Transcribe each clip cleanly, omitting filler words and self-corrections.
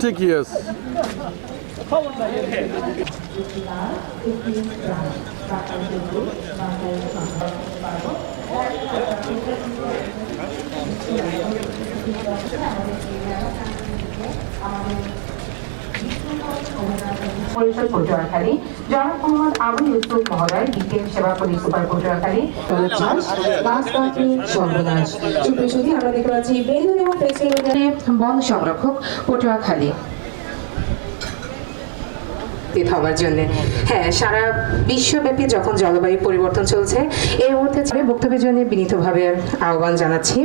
ঠিকই আছে। পরিষদ পটুয়াখালী জনাব মোহাম্মদ আবু ইউসুফ মহোদয় বিকেল সেবা পুলিশ সুপার পটুয়াখালী সর্বনাশ সুপ্রসূতি আমরা দেখতে পাচ্ছি বেলুন এবং ফেস্টিভ্যাল বন সংরক্ষক পটুয়াখালী হওয়ার জন্য। হ্যাঁ, সারা বিশ্বব্যাপী যখন জলবায়ু পরিবর্তন চলছে এই মুহূর্তে বক্তব্যের জন্য বিনীতভাবে আহ্বান জানাচ্ছি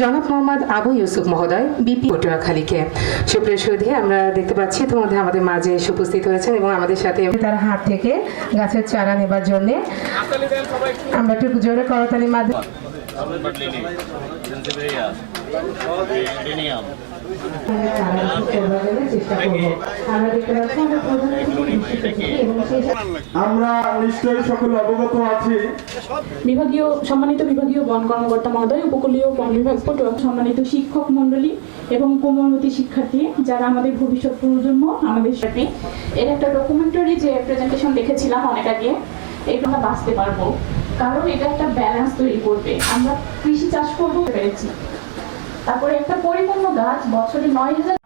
জনাব মোহাম্মদ আবু ইউসুফ মহোদয় বিপি পটুয়াখালীকে। সুপ্রিয় সুধী, আমরা দেখতে পাচ্ছি ইতিমধ্যে আমাদের মাঝে এসে উপস্থিত হয়েছেন এবং আমাদের সাথে তার হাত থেকে গাছের চারা নেবার জন্য আমরা একটু জোরে করতালির মাধ্যমে আমরা নিশ্চয়ই সকলে অবগত আছি সম্মানিত বিভাগীয় বন কর্মকর্তা মহোদয়, উপকূলীয় বন বিভাগ পটুয়াখালী, সম্মানিত শিক্ষক মন্ডলী এবং কোমলমতি শিক্ষার্থী যারা আমাদের ভবিষ্যৎ প্রজন্ম, আমাদের সাথে এর একটা ডকুমেন্টারি যে প্রেজেন্টেশন দেখেছিলাম অনেক আগে, এটা আমরা বাঁচতে পারবো, কারণ এটা একটা ব্যালেন্স তৈরি করবে। আমরা কৃষি চাষ করবো পেরেছি, তারপরে একটা পরিপূর্ণ গাছ বছরে ৯,০০০